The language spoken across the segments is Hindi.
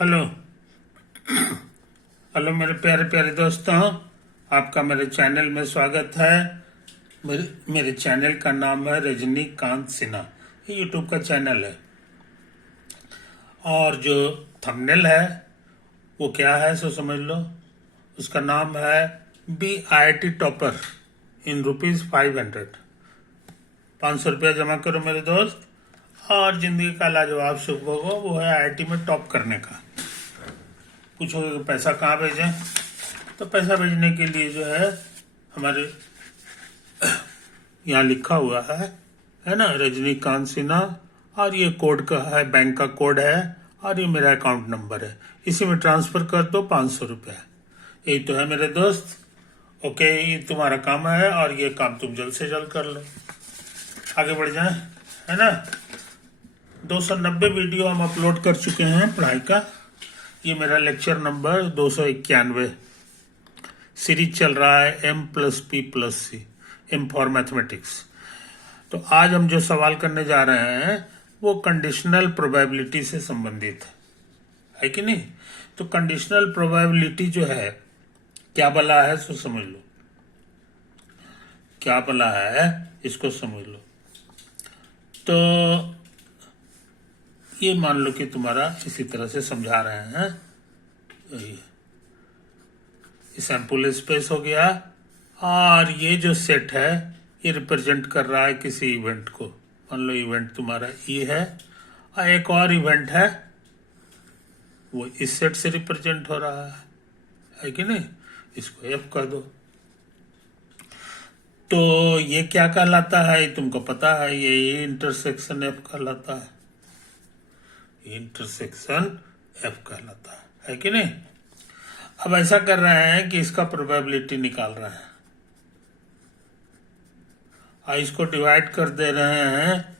हेलो। हेलो मेरे प्यारे प्यारे दोस्तों, आपका मेरे चैनल में स्वागत है। मेरे चैनल का नाम है रजनीकांत सिन्हा। ये यूट्यूब का चैनल है और जो थंबनेल है वो क्या है सो समझ लो। उसका नाम है BIT टॉपर इन ₹500। 500 रुपया जमा करो मेरे दोस्त और जिंदगी का लाजवाब सुख भोगो। वो है IIT में टॉप करने का। पूछोगे कि पैसा कहाँ भेजें, तो पैसा भेजने के लिए जो है हमारे यहाँ लिखा हुआ है ना, रजनीकांत सिन्हा। और ये कोड का है, बैंक का कोड है और ये मेरा अकाउंट नंबर है। इसी में ट्रांसफर कर दो 500 रुपया। यही तो है मेरे दोस्त। ओके, ये तुम्हारा काम है और ये काम तुम जल्द से जल्द कर लो। आगे बढ़ जाए, है ना। 290 वीडियो हम अपलोड कर चुके हैं पढ़ाई का। ये मेरा लेक्चर नंबर 291 सीरीज चल रहा है M+P+C, M फॉर मैथमेटिक्स। तो आज हम जो सवाल करने जा रहे हैं वो कंडीशनल प्रोबेबिलिटी से संबंधित है कि नहीं। तो कंडीशनल प्रोबेबिलिटी जो है क्या भला है सो समझ लो। क्या भला है इसको समझ लो। तो ये मान लो कि तुम्हारा इसी तरह से समझा रहे हैं। ये सैंपल स्पेस हो गया और ये जो सेट है ये रिप्रेजेंट कर रहा है किसी इवेंट को। मान लो इवेंट तुम्हारा ये है और एक और इवेंट है वो इस सेट से रिप्रेजेंट हो रहा है कि नहीं। इसको F कर दो। तो ये क्या कहलाता है तुमको पता है, ये इंटरसेक्शन F कहलाता है। इंटरसेक्शन F कहलाता है कि नहीं। अब ऐसा कर रहे हैं कि इसका प्रोबेबिलिटी निकाल रहे हैं और इसको डिवाइड कर दे रहे हैं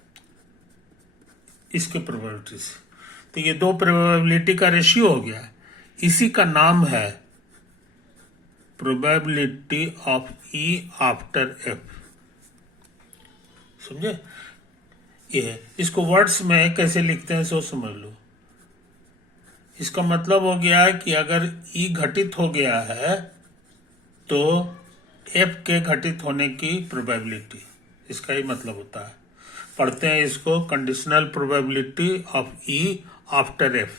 इसके प्रोबेबिलिटी से। तो ये दो प्रोबेबिलिटी का रेशियो हो गया। इसी का नाम है probability of E after F। समझे। ये इसको वर्ड्स में कैसे लिखते हैं सो समझ लो। इसका मतलब हो गया कि अगर E घटित हो गया है तो F के घटित होने की प्रोबेबिलिटी, इसका ही मतलब होता है। पढ़ते हैं इसको conditional probability of E after F।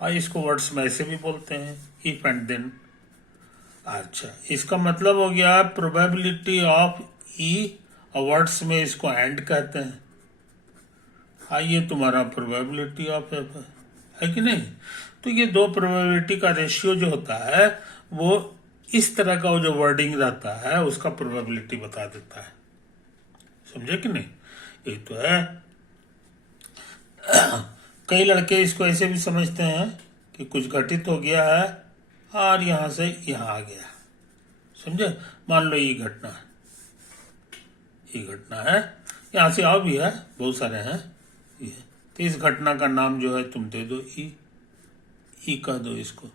और इसको वर्ड्स में ऐसे भी बोलते हैं इफ एंड देन। अच्छा, इसका मतलब हो गया प्रोबेबिलिटी ऑफ E और वर्ड्स में इसको एंड कहते हैं। ये तुम्हारा प्रोबेबिलिटी ऑफ F है कि नहीं। तो ये दो प्रोबेबिलिटी का रेशियो जो होता है वो इस तरह का जो वर्डिंग रहता है उसका प्रोबेबिलिटी बता देता है। समझे कि नहीं। ये तो है। कई लड़के इसको ऐसे भी समझते हैं कि कुछ घटित हो गया है और यहां से यहां आ गया। समझे। मान लो ये घटना है, ये घटना है, यहां से आओ भी है, बहुत सारे हैं ये। तो इस घटना का नाम जो है तुम दे दो ई कह दो, इसको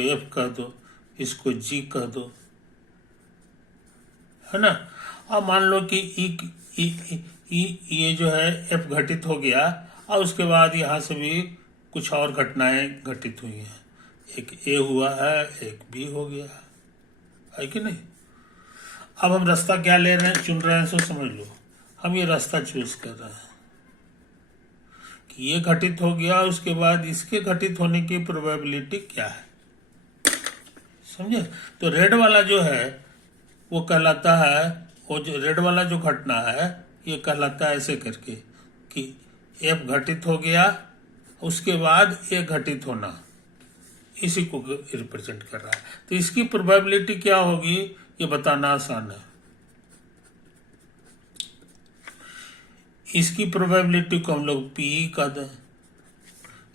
F कह दो, इसको G कह दो, है ना। अब मान लो कि ये जो है F घटित हो गया और उसके बाद यहां से भी कुछ और घटनाएं घटित हुई हैं। एक A हुआ है, एक B हो गया है कि नहीं। अब हम रास्ता क्या ले रहे हैं, चुन रहे हैं सो समझ लो। हम ये रास्ता चूज कर रहे हैं कि ये घटित हो गया, उसके बाद इसके घटित होने की प्रोबेबिलिटी क्या है। समझे। तो रेड वाला जो है वो कहलाता है, वो जो रेड वाला जो घटना है ये कहलाता है ऐसे करके कि F घटित हो गया, उसके बाद ये घटित होना, इसी को रिप्रेजेंट कर रहा है। तो इसकी प्रोबेबिलिटी क्या होगी ये बताना आसान है। इसकी प्रोबेबिलिटी को हम लोग PE कह दें,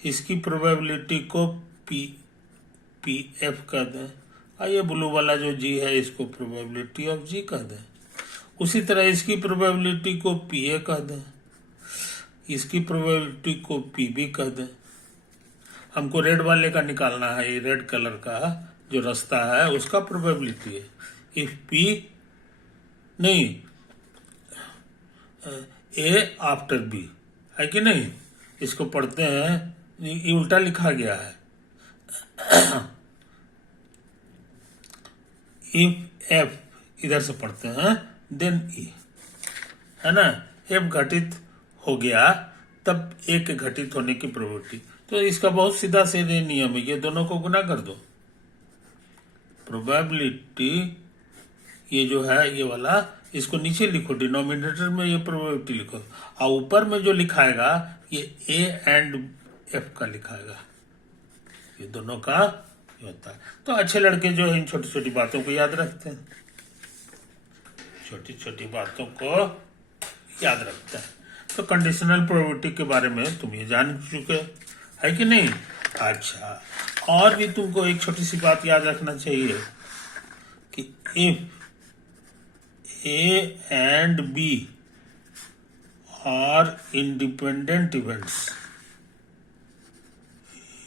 इसकी प्रोबेबिलिटी को PF कह दें, और ये ब्लू वाला जो G है इसको प्रोबेबिलिटी ऑफ G कह दें। उसी तरह इसकी प्रोबेबिलिटी को PA कह दें, इसकी प्रोबेबिलिटी को PB कह दें। हमको रेड वाले का निकालना है, ये रेड कलर का जो रास्ता है उसका प्रोबेबिलिटी है। इफ P नहीं A आफ्टर B है कि नहीं। इसको पढ़ते हैं ये उल्टा लिखा गया है। इफ एफ इधर से पढ़ते हैं देन ई, है ना। एफ घटित हो गया तब ए के घटित होने की प्रोबेबिलिटी। तो इसका बहुत सीधा सीधे नियम है, ये दोनों को गुना कर दो। प्रोबेबिलिटी ये जो है ये वाला, इसको नीचे लिखो, डिनोमिनेटर में ये प्रोबेबिलिटी लिखो, और ऊपर में जो लिखाएगा ये ए एंड एफ का लिखाएगा, ये दोनों का होता है। तो अच्छे लड़के जो है इन छोटी छोटी बातों को याद रखते हैं, छोटी छोटी बातों को याद रखते हैं। तो कंडीशनल प्रोबेबिलिटी के बारे में तुम ये जान चुके है कि नहीं। अच्छा, और भी तुमको एक छोटी सी बात याद रखना चाहिए कि if A and B are independent events,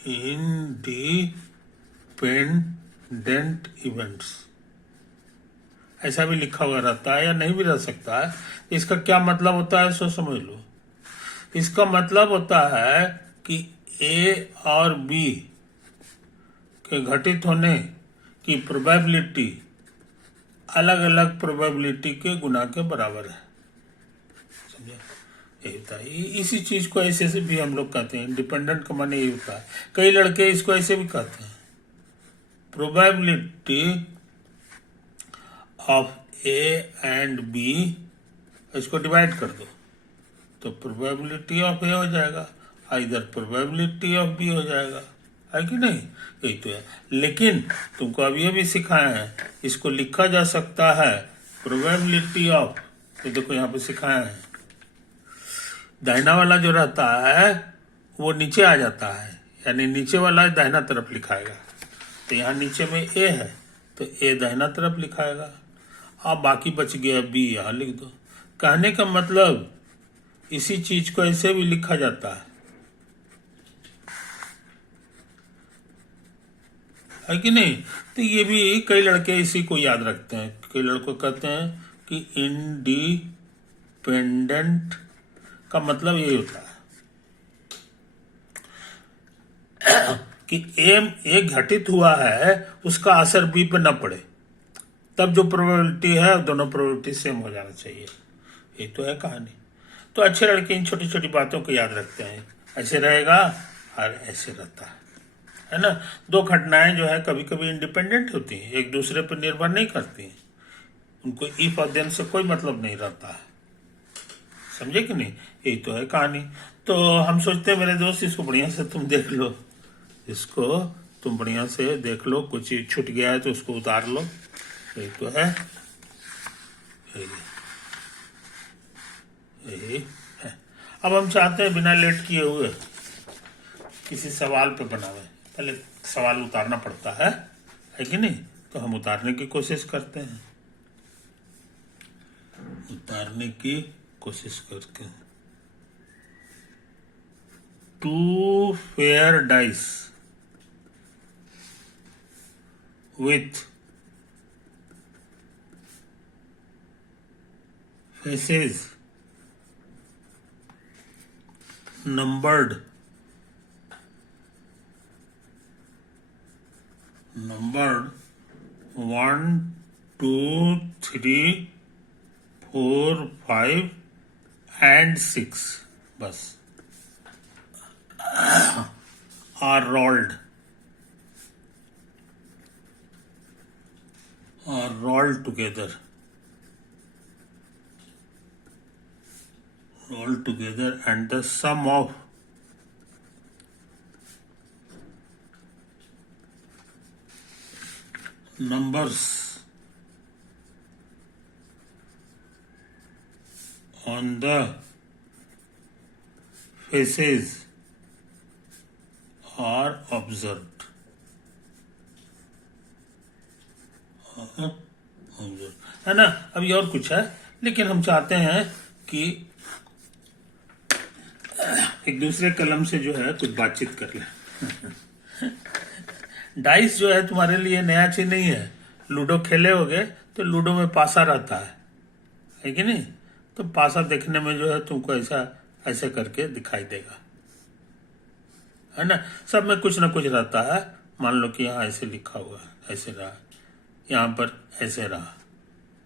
independent events, ऐसा भी लिखा हुआ रहता है या नहीं भी रह सकता है। इसका क्या मतलब होता है सो समझ लो। इसका मतलब होता है कि ए और बी के घटित होने की प्रोबेबिलिटी अलग अलग प्रोबेबिलिटी के गुना के बराबर है, समझे। यही होता है, इसी चीज को ऐसे से भी हम लोग कहते हैं। इंडिपेंडेंट का माने यही होता है। कई लड़के इसको ऐसे भी कहते हैं, probability of A and B, इसको डिवाइड कर दो तो प्रोबेबिलिटी ऑफ ए हो जाएगा, इधर प्रोबेबिलिटी ऑफ बी हो जाएगा, है कि नहीं। यही तो है। लेकिन तुमको अब ये भी सिखाया है, इसको लिखा जा सकता है प्रोबेबिलिटी ऑफ, तो देखो यहाँ पे सिखाया है, दाहिना वाला जो रहता है वो नीचे आ जाता है, यानी नीचे वाला दाहिना तरफ लिखाएगा। तो यहाँ नीचे में ए है तो ए दाहिना तरफ लिखाएगा, अब बाकी बच गया बी, यहाँ लिख दो। कहने का मतलब इसी चीज को ऐसे भी लिखा जाता है कि नहीं। तो ये भी कई लड़के इसी को याद रखते हैं। कई लड़कों कहते हैं कि इंडिपेंडेंट का मतलब यही होता है कि ए घटित हुआ है उसका असर बी पे न पड़े, तब जो प्रोबेबिलिटी है दोनों प्रोबेबिलिटी सेम हो जाना चाहिए। ये तो है कहानी। तो अच्छे लड़के इन छोटी छोटी बातों को याद रखते हैं, ऐसे रहेगा और ऐसे रहता है ना। दो घटनाएं जो है कभी कभी इंडिपेंडेंट होती हैं, एक दूसरे पर निर्भर नहीं करती, उनको इफ और देन से कोई मतलब नहीं रहता है, समझे कि नहीं। यही तो है कहानी। तो हम सोचते हैं मेरे दोस्त इसको बढ़िया से तुम देख लो, इसको तुम बढ़िया से देख लो, कुछ छूट गया है तो उसको उतार लो। यही तो है, यही है। अब हम चाहते हैं बिना लेट किए हुए किसी सवाल पे बनावे। पहले सवाल उतारना पड़ता है कि नहीं। तो हम उतारने की कोशिश करते हैं, उतारने की कोशिश करके। 2 fair dice with faces numbered 1, 2, 3, 4, 5 and 6 बस are rolled together and the sum of numbers on the faces are observed। है ना। अभी और कुछ है, लेकिन हम चाहते हैं कि एक दूसरे कलम से जो है कुछ बातचीत कर ले। डाइस जो है तुम्हारे लिए नया चीज नहीं है। लूडो खेले होगे तो लूडो में पासा रहता है कि नहीं। तो पासा देखने में जो है तुमको ऐसा ऐसे करके दिखाई देगा, है ना। सब में कुछ ना कुछ रहता है। मान लो कि यहाँ ऐसे लिखा हुआ है, ऐसे रहा, यहाँ पर ऐसे रहा,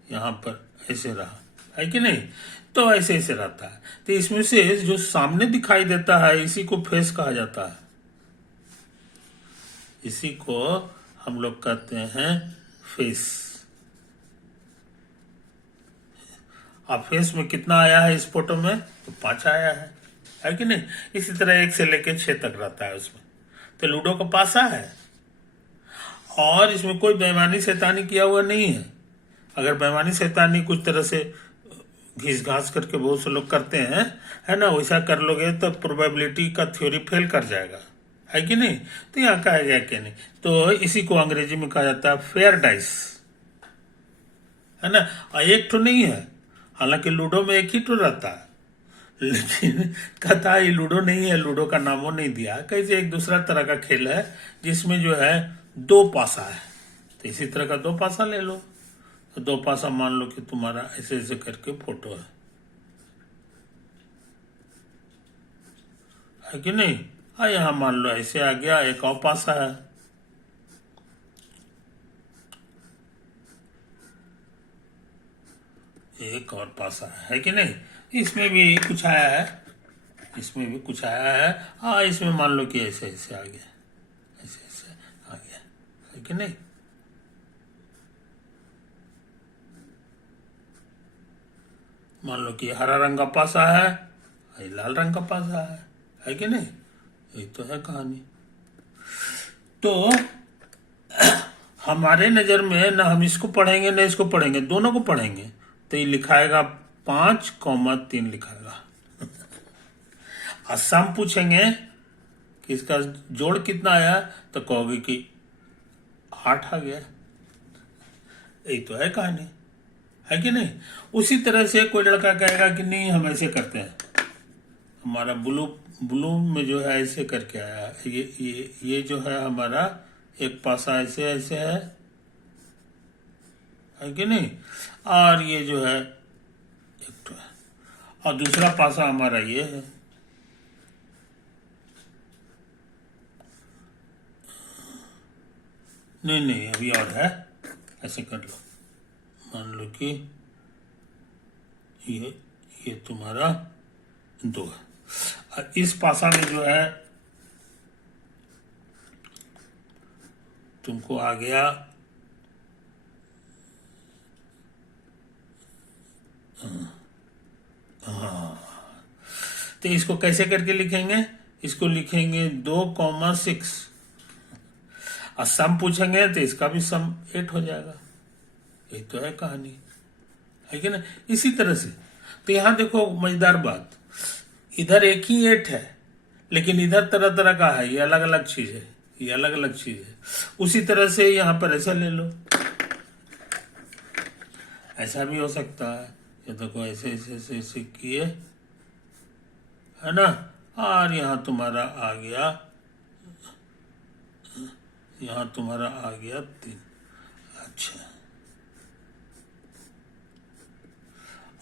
यहाँ पर ऐसे रहा, है कि नहीं। तो ऐसे ऐसे रहता है। तो इसमें से जो सामने दिखाई देता है इसी को फेस कहा जाता है। इसी को हम लोग कहते हैं फेस। अब फेस में कितना आया है इस फोटो में, तो 5 आया है कि नहीं। इसी तरह 1 से लेकर 6 तक रहता है उसमें। तो लूडो का पासा है और इसमें कोई बेईमानी शैतानी किया हुआ नहीं है। अगर बेईमानी शैतानी कुछ तरह से घिस घास करके बहुत से लोग करते हैं, है ना, वैसा कर लोगे तो प्रोबेबिलिटी का थ्योरी फेल कर जाएगा, है कि नहीं। तो यहाँ कहा गया कि नहीं, तो इसी को अंग्रेजी में कहा जाता है फेयर डाइस, है ना। और एक तो नहीं है, हालांकि लूडो में एक ही तो रहता है, लेकिन कहता है ये लूडो नहीं है, लूडो का नामो नहीं दिया। कैसे एक दूसरा तरह का खेल है जिसमें जो है 2 पासा है। तो इसी तरह का 2 पासा ले लो। तो 2 पासा मान लो कि तुम्हारा ऐसे ऐसे करके फोटो है कि नहीं। हाँ, यहाँ मान लो ऐसे आ गया, एक और पासा है, एक और पासा है कि नहीं। इसमें भी कुछ आया है, इसमें भी कुछ आया है। हाँ, इसमें मान लो कि ऐसे ऐसे आ गया, ऐसे ऐसे आ गया, है कि नहीं। मान लो कि हरा रंग का पासा है, ये लाल रंग का पासा है कि नहीं। यही तो है कहानी। तो हमारे नजर में ना हम इसको पढ़ेंगे ना इसको पढ़ेंगे, दोनों को पढ़ेंगे। तो ये लिखाएगा 5,3 लिखाएगा। असम पूछेंगे कि इसका जोड़ कितना आया, तो कहोगे कि 8 आ गया। यही तो है कहानी, है कि नहीं। उसी तरह से कोई लड़का कहेगा कि नहीं हम ऐसे करते हैं, हमारा ब्लू ब्लू में जो है ऐसे करके आया, ये जो है हमारा एक पासा ऐसे ऐसे है कि नहीं। और ये जो है एक तो है, और दूसरा पासा हमारा ये है। नहीं नहीं, अभी और है, ऐसे कर लो। मान लो कि ये तुम्हारा 2 है। और इस पासा में जो है तुमको आ गया तो इसको कैसे करके लिखेंगे, इसको लिखेंगे 2,6। और सम पूछेंगे तो इसका भी सम 8 हो जाएगा। यही तो है कहानी, है कि ना। इसी तरह से तो यहां देखो मजेदार बात, इधर एक ही 8 है लेकिन इधर तरह तरह का है, ये अलग अलग चीज है, ये अलग अलग चीज है। उसी तरह से यहां पर ऐसा ले लो, ऐसा भी हो सकता है। ये देखो ऐसे ऐसे ऐसे ऐसे किए, है ना। और यहां तुम्हारा आ गया, यहां तुम्हारा आ गया 3। अच्छा,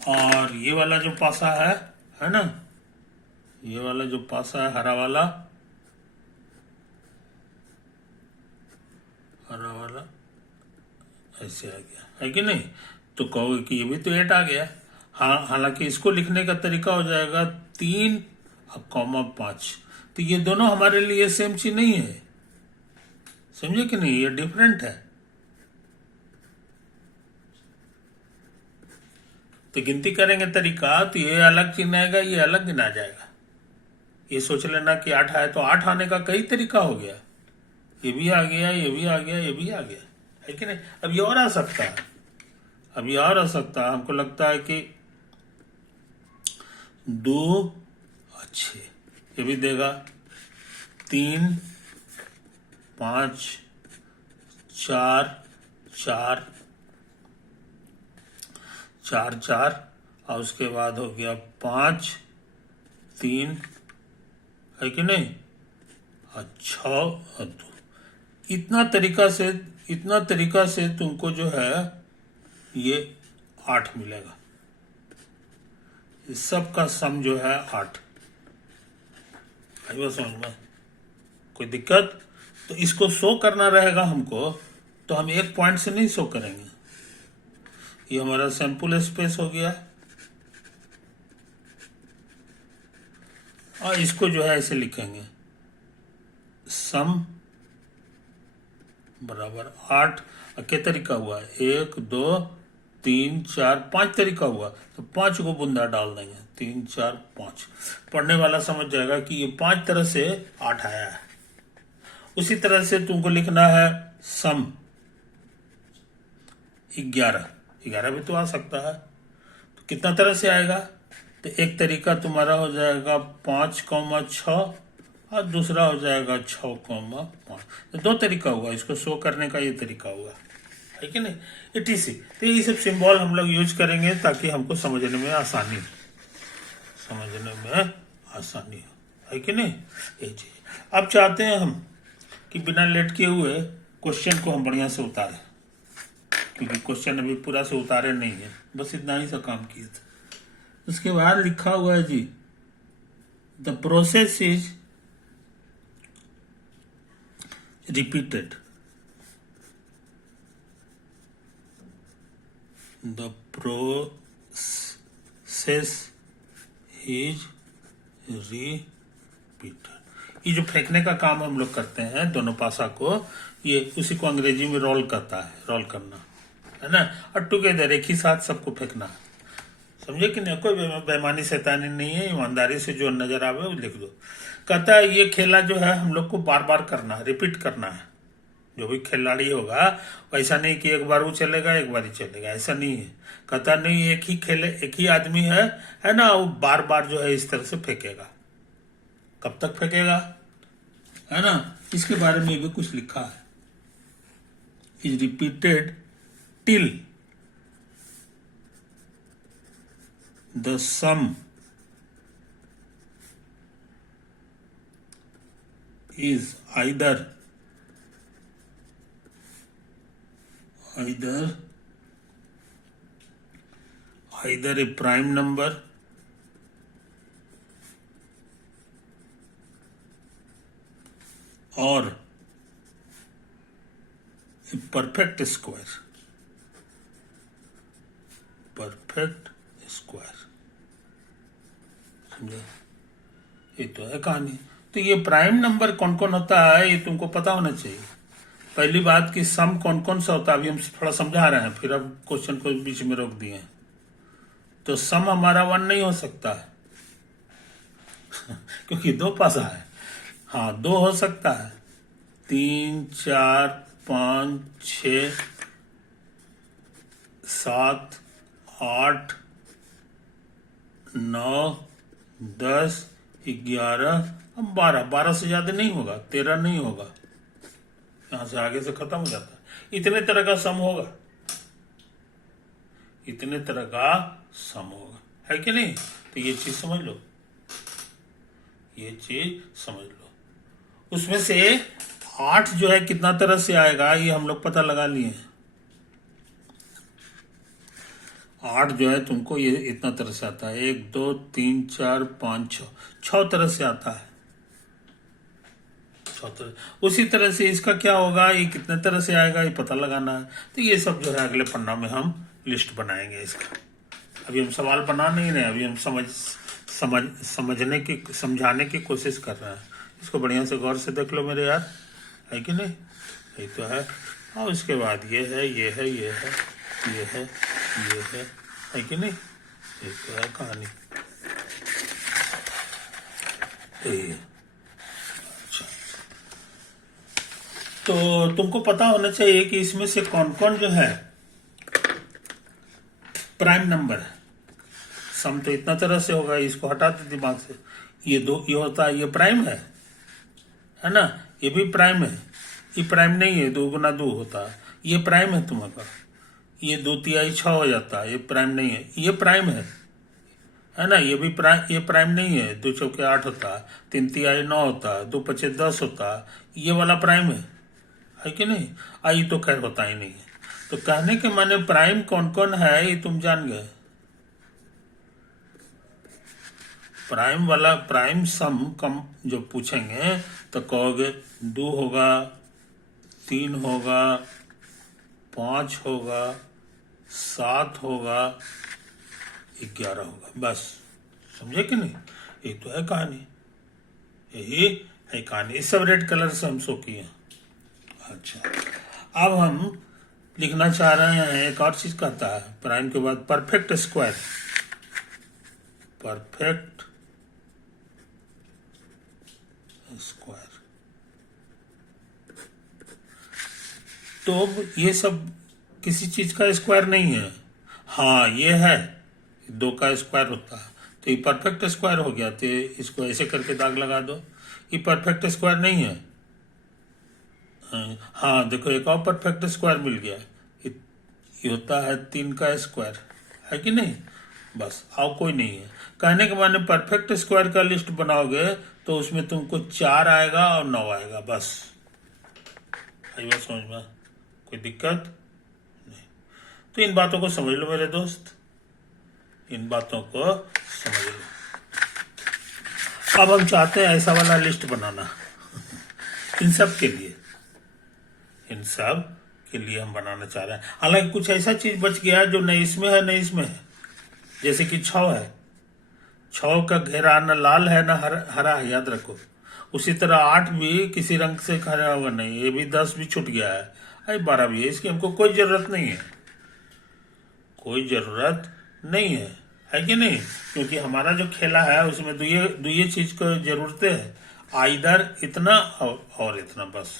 और ये वाला जो पासा है ना, ये वाला जो पासा है हरा वाला, हरा वाला ऐसे आ गया, है कि नहीं। तो कहोगे कि ये भी तो 8 आ गया। हाँ, हालांकि इसको लिखने का तरीका हो जाएगा 3 और कॉमा 5। तो ये दोनों हमारे लिए सेम चीज नहीं है, समझे कि नहीं, ये डिफरेंट है। तो गिनती करेंगे तरीका, तो ये अलग गिनाएगा, ये अलग गिना जाएगा। ये सोच लेना कि 8 आए तो 8 आने का कई तरीका हो गया, ये भी आ गया, ये भी आ गया, ये भी आ गया, है कि नहीं। अब ये और आ सकता है, अब ये और आ सकता है। हमको लगता है कि 2 और 6 ये भी देगा, 3, 5, 4, 4, 4, 4 और उसके बाद हो गया 5, 3, है कि नहीं, और 6 और 2। इतना तरीका से तुमको जो है ये 8 मिलेगा। इस सब का सम जो है 8 आई, बस समझ में। कोई दिक्कत? तो इसको शो करना रहेगा हमको, तो हम एक पॉइंट से नहीं शो करेंगे। ये हमारा सैंपल स्पेस हो गया, और इसको जो है ऐसे लिखेंगे, सम बराबर 8। क्या तरीका हुआ? 1 2 3 4 5 तरीका हुआ, तो 5 को बूंदा डाल देंगे, 3 4 5। पढ़ने वाला समझ जाएगा कि ये 5 तरह से 8 आया है। उसी तरह से तुमको लिखना है सम 11। 11 भी तो आ सकता है, तो कितना तरह से आएगा? तो एक तरीका तुम्हारा हो जाएगा 5,6 और दूसरा हो जाएगा 6,5। तो 2 तरीका हुआ इसको शो करने का, ये तरीका हुआ है कि नहीं? etc। तो ये सब सिंबल हम लोग यूज करेंगे ताकि हमको समझने में आसानी हो, है कि नहीं? ये चीज अब चाहते हैं हम कि बिना लेट किए हुए क्वेश्चन को हम बढ़िया से उतारें, क्योंकि क्वेश्चन अभी पूरा से उतारे नहीं है, बस इतना ही सा काम किए थे। उसके बाद लिखा हुआ है जी, the process is repeated. The process is repeated. ये जो फेंकने का काम हम लोग करते हैं दोनों पासा को, ये उसी को अंग्रेजी में रोल कहता है, रोल करना है ना। और टुगेदर एक ही साथ सबको फेंकना, समझे कि नहीं? कोई बेईमानी शैतानी नहीं है, ईमानदारी से जो नजर आवे वो लिख दो। कहता है ये खेला जो है हम लोग को बार बार करना है, रिपीट करना है। जो भी खिलाड़ी होगा वैसा नहीं कि एक बार वो चलेगा एक बार ही चलेगा, ऐसा नहीं है। कहता नहीं एक ही खेले, एक ही आदमी है ना, वो बार बार जो है इस तरह से फेंकेगा। कब तक फेंकेगा, है ना? इसके बारे में भी कुछ लिखा है, is repeated till the sum is either a prime number or a perfect square. समझे? ये तो है कहानी। तो ये प्राइम नंबर कौन कौन होता है ये तुमको पता होना चाहिए। पहली बात कि सम कौन कौन सा होता है अभी हम थोड़ा समझा रहे हैं, फिर अब क्वेश्चन को बीच में रोक दिए। तो सम हमारा 1 नहीं हो सकता है क्योंकि 2 पासा है। हाँ 2 हो सकता है, 3 4 5 6 7 8 9 10 11 12 से ज्यादा नहीं होगा, 13 नहीं होगा, यहां से आगे से खत्म हो जाता है। इतने तरह का सम होगा, इतने तरह का सम होगा, है कि नहीं? तो ये चीज समझ लो, ये चीज समझ लो। उसमें से 8 जो है कितना तरह से आएगा ये हम लोग पता लगा लिए। 8 जो है तुमको ये इतना तरह से आता है, 1 2 3 4 5 6 तरह से आता है, 6 तरह। उसी तरह से इसका क्या होगा, ये कितने तरह से आएगा ये पता लगाना है। तो ये सब जो है अगले पन्ना में हम लिस्ट बनाएंगे इसका। अभी हम सवाल बना नहीं रहे, अभी हम समझने की समझाने की कोशिश कर रहे हैं। इसको बढ़िया से गौर से देख लो मेरे यार, है कि नहीं? ये तो है। और उसके बाद ये है, ये है, ये है, ये है, ये है कि नहीं? ये तो है कहानी। अच्छा, तो तुमको पता होना चाहिए कि इसमें से कौन कौन जो है प्राइम नंबर है। सम तो इतना तरह से होगा, इसको हटा दे दिमाग से। ये 2 ये होता है, ये प्राइम है ना? ये भी प्राइम है, ये प्राइम नहीं है, 2 गुना 2 होता है। ये प्राइम है तुम्हारा, ये 2 तिहाई 6 हो जाता है, ये प्राइम नहीं है। ये प्राइम है ना? ये भी प्राइम, ये प्राइम नहीं है, 2 चौके 8 होता है, 3 तिहाई 9 होता है, 2 पचे 10 होता है। ये वाला प्राइम है कि नहीं? ये तो खैर होता ही नहीं है। तो कहने के माने प्राइम कौन कौन है ये तुम जान गए। प्राइम वाला प्राइम सम कम जो पूछेंगे तो कहोगे 2 होगा, 3 होगा, 5 होगा, 7 होगा, 11 होगा, बस। समझे कि नहीं? ये तो है कहानी, यही है कहानी। इस सब रेड कलर से हम शो किए। अच्छा, अब हम लिखना चाह रहे हैं, एक और चीज कहता है प्राइम के बाद परफेक्ट स्क्वायर। परफेक्ट स्क्वायर, तो ये सब किसी चीज का स्क्वायर नहीं है। हाँ ये है, 2 का स्क्वायर होता है, तो ये परफेक्ट स्क्वायर हो गया। तो इसको ऐसे करके दाग लगा दो, ये परफेक्ट स्क्वायर नहीं है। हाँ देखो, एक और परफेक्ट स्क्वायर मिल गया। ये होता है 3 का स्क्वायर, है कि नहीं? बस, और कोई नहीं है। कहने के माने परफेक्ट स्क्वायर का लिस्ट बनाओगे तो उसमें तुमको 4 आएगा और 9 आएगा, बस। आई बात समझ में? कोई दिक्कत नहीं। तो इन बातों को समझ लो मेरे दोस्त, इन बातों को समझ लो। अब हम चाहते हैं ऐसा वाला लिस्ट बनाना इन सब के लिए, इन सब के लिए हम बनाना चाह रहे हैं। हालांकि कुछ ऐसा चीज बच गया जो न इसमें है न इसमें है, जैसे कि 6 है। 6 का घेरा न लाल है न हरा है, याद रखो। उसी तरह 8 भी किसी रंग से हरा हुआ नहीं, ये भी 10 भी छूट गया है, अरे 12 भी है। इसकी हमको कोई जरूरत नहीं है, कोई जरूरत नहीं है कि नहीं? क्योंकि हमारा जो खेला है उसमें दुए चीज को जरूरतें है, आइदर इतना और इतना, बस।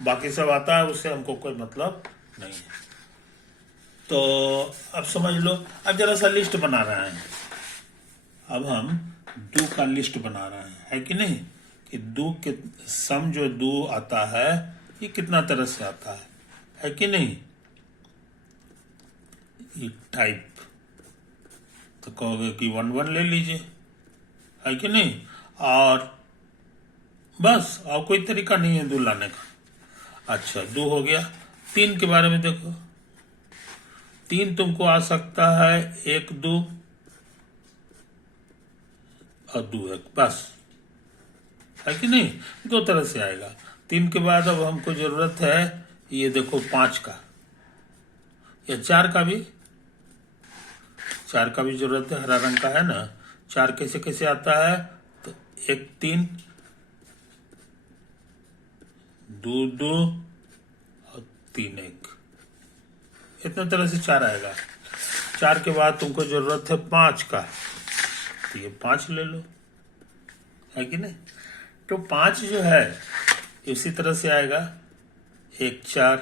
बाकी सब आता है, उससे हमको कोई मतलब नहीं है। तो अब समझ लो, अब जरा सा लिस्ट बना रहे हैं। अब हम 2 का लिस्ट बना रहे हैं, है कि नहीं? कि 2 के सम जो 2 आता है ये कितना तरह से आता है कि नहीं? ये टाइप, तो कहोगे कि 1 1 ले लीजिए, है कि नहीं? और बस, और कोई तरीका नहीं है 2 लाने का। अच्छा, 2 हो गया। 3 के बारे में देखो, 3 तुमको आ सकता है 1 2 और 2 1, बस, है कि नहीं? 2 तरह से आएगा। 3 के बाद अब हमको जरूरत है, ये देखो 5 का या 4 का भी, 4 का भी जरूरत है, हरा रंग का है ना। 4 कैसे कैसे आता है? तो 1 3 2 2 और 3 1, इतना तरह से 4 आएगा। 4 के बाद तुमको जरूरत है 5 का, तो ये 5 ले लो, है कि नहीं? तो 5 जो है इसी तरह से आएगा, 1 4,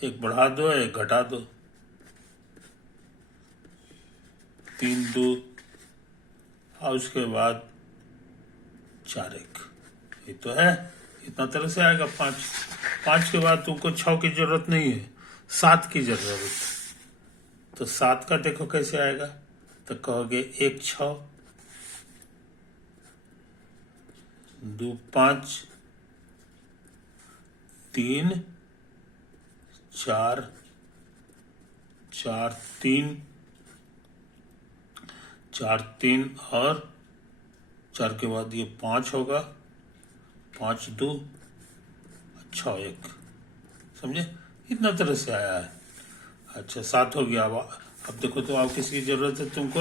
1 बढ़ा दो 1 घटा दो, 3 2 और उसके बाद 4 1, ये तो है, इतना तरह से आएगा 5। 5 के बाद तुमको 6 की जरूरत नहीं है, 7 की जरूरत। तो 7 का देखो कैसे आएगा, तो कहोगे 1 6 2 5 3 4 4 3 4 3 और 4 के बाद ये 5 होगा, 5 2 6 1, समझे? इतना तरह से आया है। अच्छा, 7 हो गया। अब देखो, तो आप किसकी जरूरत है तुमको?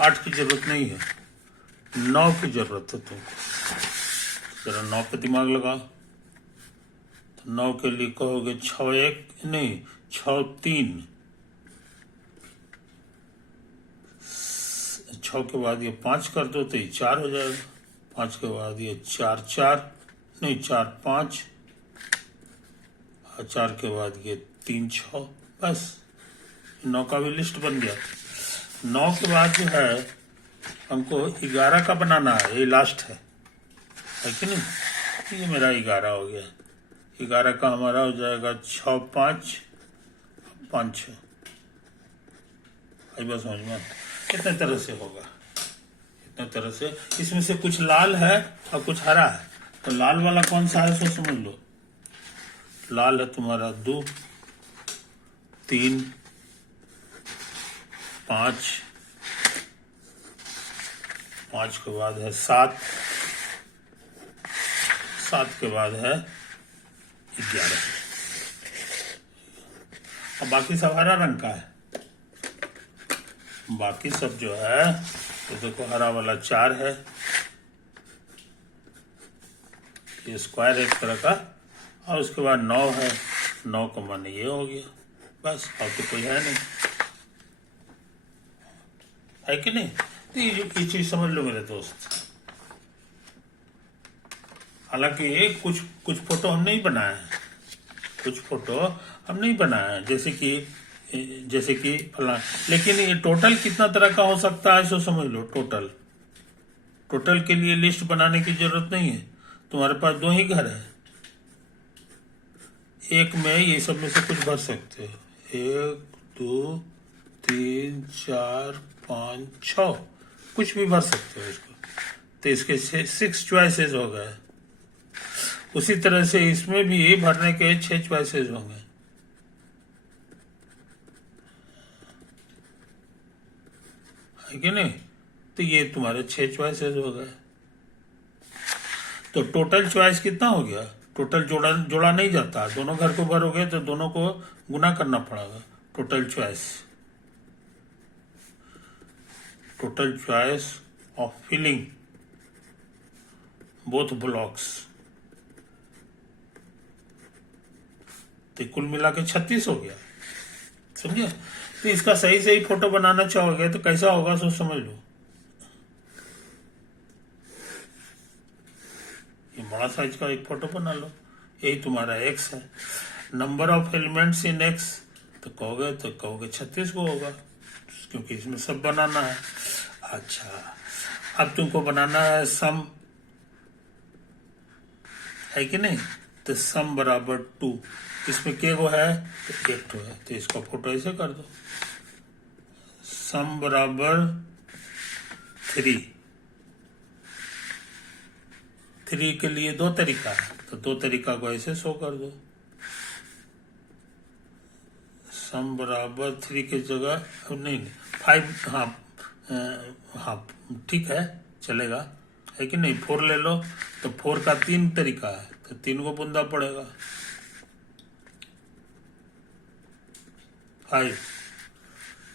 8 की जरूरत नहीं है, 9 की जरूरत है तुमको। जरा 9 पे दिमाग लगाओ। तो 9 के लिए कहोगे 6 1 नहीं 6 3, 6 के बाद ये 5 कर दो तो ये 4 हो जाएगा। 5 के बाद ये 4 4 नहीं 4 5 और 4 के बाद ये 3 6, बस। 9 का भी लिस्ट बन गया। 9 के बाद जो है हमको 11 का बनाना है, ये लास्ट है कि नहीं? ये मेरा 11 हो गया। 11 का हमारा हो जाएगा 6 5 5 6, बस समझ में? कितने तरह से होगा, इतने तरह से। इसमें से कुछ लाल है और कुछ हरा है, तो लाल वाला कौन सा है सो समझ लो। लाल है तुम्हारा 2 3 5 5 के बाद है 7, 7 के बाद है 11। अब बाकी सब हरा रंग का है। बाकी सब जो है तो देखो हरा वाला 4 है, ये स्क्वायर एक तरह का, और उसके बाद 9 है, 9 का मान ये हो गया, बस और तो कोई है नहीं, है कि नहीं। तो ये चीज समझ लो मेरे दोस्त। हालांकि कुछ कुछ फोटो हम नहीं बनाए हैं, कुछ फोटो हम नहीं बनाए हैं, जैसे कि फला, लेकिन ये टोटल कितना तरह का हो सकता है सो समझ लो। टोटल के लिए लिस्ट बनाने की जरूरत नहीं है, तुम्हारे पास 2 ही घर है, एक में ये सब में से कुछ भर सकते हो, 1 2 3 4 5 6 कुछ भी भर सकते हो इसको। तो इसके 6 चॉइसेस हो गए। उसी तरह से इसमें भी भरने के 6 चॉइसेस होंगे। है कि नहीं। तो ये तुम्हारे 6 चॉइसेस हो गए। तो टोटल चॉइस कितना हो गया। टोटल जोड़ा नहीं जाता, दोनों घर को भरोगे तो दोनों को गुना करना पड़ेगा। Total choice of filling both blocks, तो कुल मिला के 36 हो गया, समझे। तो इसका सही सही फोटो बनाना चाहोगे तो कैसा होगा सो समझ लो। ये बड़ा साइज का एक फोटो बना लो, यही तुम्हारा x है। Number of elements in x तो कहोगे 36 को होगा, क्योंकि इसमें सब बनाना है। अच्छा, अब तुमको बनाना है सम, है कि नहीं। तो सम बराबर 2, इसमें के गो है तो 1 है, तो इसका फोटो ऐसे कर दो। सम बराबर 3 के लिए 2 तरीका है, तो 2 तरीका को ऐसे शो कर दो। सम बराबर 3 की जगह नहीं 5, हाँ ठीक है चलेगा, है कि नहीं। 4 ले लो तो 4 का 3 तरीका है, तो 3 को बुंदा पड़ेगा।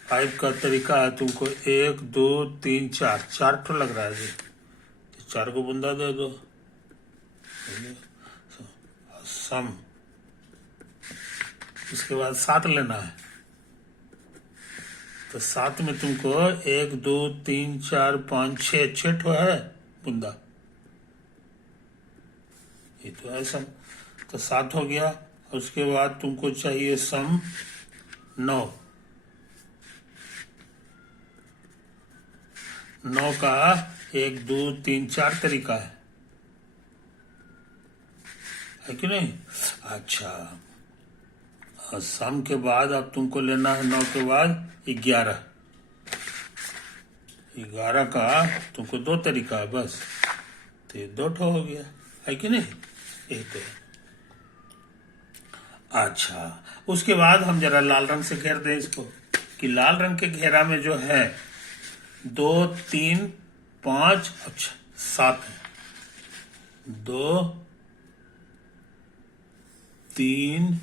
5 का तरीका है तुमको 1 2 3 4 ठो लग रहा है जी, तो 4 को बुंदा दे दो। सम, इसके बाद 7 लेना है, तो 7 में तुमको 1 2 3 4 5 6 ठो है बुंदा, ये तो है सम, तो 7 हो गया। उसके बाद तुमको चाहिए सम 9 का 1 2 3 4 तरीका है कि नहीं। अच्छा, सम के बाद अब तुमको लेना है 9 के बाद 11 का तुमको 2 तरीका है बस, तो ये 2 ठो हो गया, है कि नहीं। एक तो अच्छा, उसके बाद हम जरा लाल रंग से घेर दें इसको, कि लाल रंग के घेरा में जो है 2 3 5 अच्छा 7 है। 2 3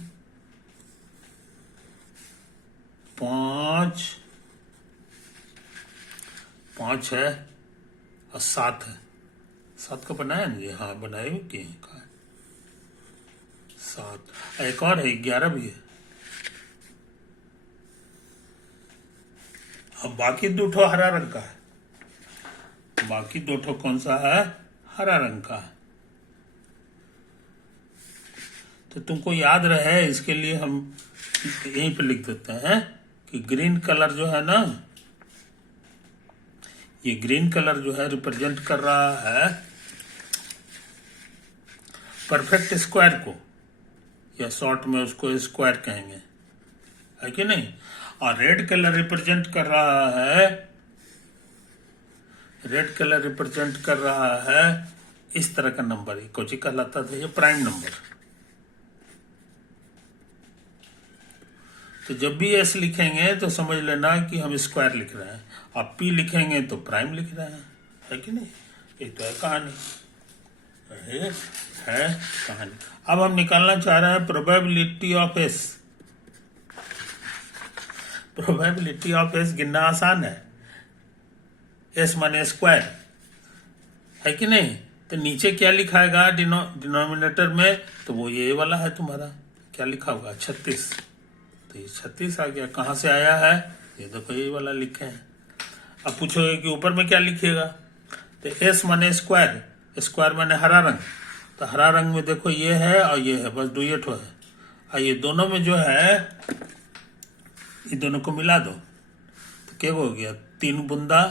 5 है और 7 है। 7 का बनाया ना जी, हाँ बनाए कि 7, एक और है 11 भी है। अब बाकी 2 ठो हरा रंग का है, बाकी 2 ठो कौन सा है, हरा रंग का है। तो तुमको याद रहे इसके लिए हम यहीं पे लिख देते हैं कि ग्रीन कलर जो है ना, ये ग्रीन कलर जो है रिप्रेजेंट कर रहा है परफेक्ट स्क्वायर को, या शॉर्ट में उसको स्क्वायर कहेंगे, है कि नहीं। और रेड कलर रिप्रेजेंट कर रहा है इस तरह का नंबर, कोची कहलाता था ये प्राइम नंबर। तो जब भी एस लिखेंगे तो समझ लेना कि हम स्क्वायर लिख रहे हैं, और पी लिखेंगे तो प्राइम लिख रहे हैं, है कि नहीं? ये तो है कहानी, है कहानी। अब हम निकालना चाह रहे हैं probability of S. Probability of S गिनना आसान है, एस माने स्क्वायर, है कि नहीं? तो नीचे क्या लिखाएगा डिनोमिनेटर में? तो वो ये वाला है तुम्हारा, क्या लिखा होगा? 36। तो ये 36 आ गया। कहाँ से आया है? ये देखो ये वाला लिखे हैं। अब पूछोगे कि ऊपर में क्या लिखिएगा? तो एस माने स्क्वायर, स्क्वायर माने हरा रंग। तो हरा रंग में देखो ये है और ये है, बस डुएट है। और ये दोनों में जो है, ये दोनों को मिला दो तो क्या हो गया? 3 बूंदा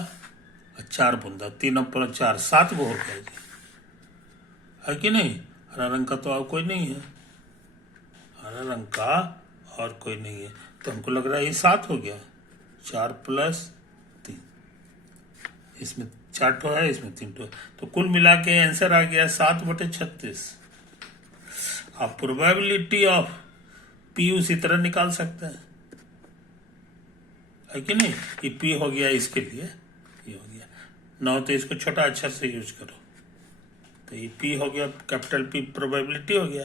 और 4 बूंदा, 3 और 4 7 गो हो गया जी, है कि नहीं? हरा रंग का तो और कोई नहीं है, हरा रंग का और कोई नहीं है। तो हमको लग रहा है ये 7 हो गया। 4 + 3, इसमें 4 ठो है, इसमें 3 ठो है। तो कुल मिला के आंसर आ गया 7/36। आप प्रोबेबिलिटी ऑफ पी उसी तरह निकाल सकते हैं, है कि नहीं? ये पी हो गया इसके लिए, ये हो गया 9, तो इसको छोटा अक्षर से यूज करो। तो ये पी हो गया, कैपिटल पी प्रोबेबिलिटी हो गया।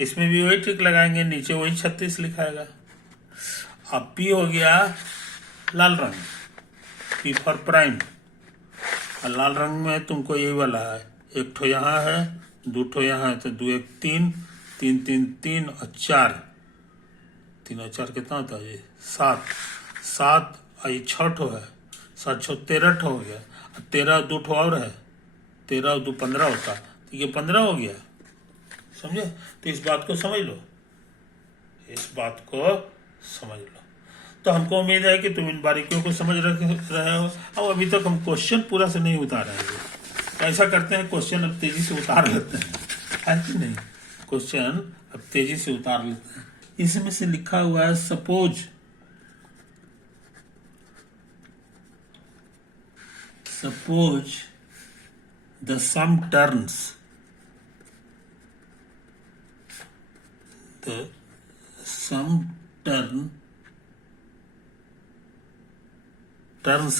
इसमें भी वही ट्रिक लगाएंगे, नीचे वही 36 लिखाएगा। अब पी हो गया लाल रंग, पी फॉर प्राइम। और लाल रंग में तुमको यही वाला है, 1 ठो यहाँ है, 2 ठो यहाँ है, तो 2 1 3, 3 3 3 और 4, 3 और 4 कितना होता है? 7 7 और ये 6 ठो है, 7 6 13 ठो हो गया। 13 2 ठो और है, 13 और 2 15 होता, तो ये 15 हो गया। समझे? तो इस बात को समझ लो, इस बात को समझ लो। तो हमको उम्मीद है कि तुम इन बारीकियों को समझ रहे हो। अब अभी तक हम क्वेश्चन पूरा से नहीं उतारे हैं, तो ऐसा करते हैं क्वेश्चन अब तेजी से उतार लेते हैं, है कि नहीं? क्वेश्चन अब तेजी से उतार लेते हैं। इसमें से लिखा हुआ है suppose the sum turns turns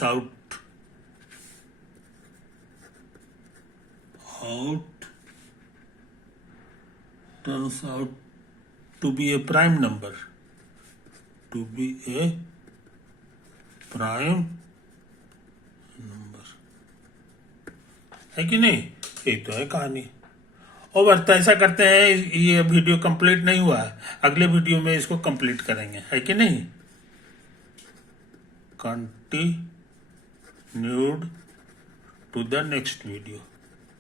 out to be a prime number, है कि नहीं? यही तो है कहानी। और तो ऐसा करते हैं, ये वीडियो कंप्लीट नहीं हुआ है, अगले वीडियो में इसको कंप्लीट करेंगे, है कि नहीं? Continued to the next video.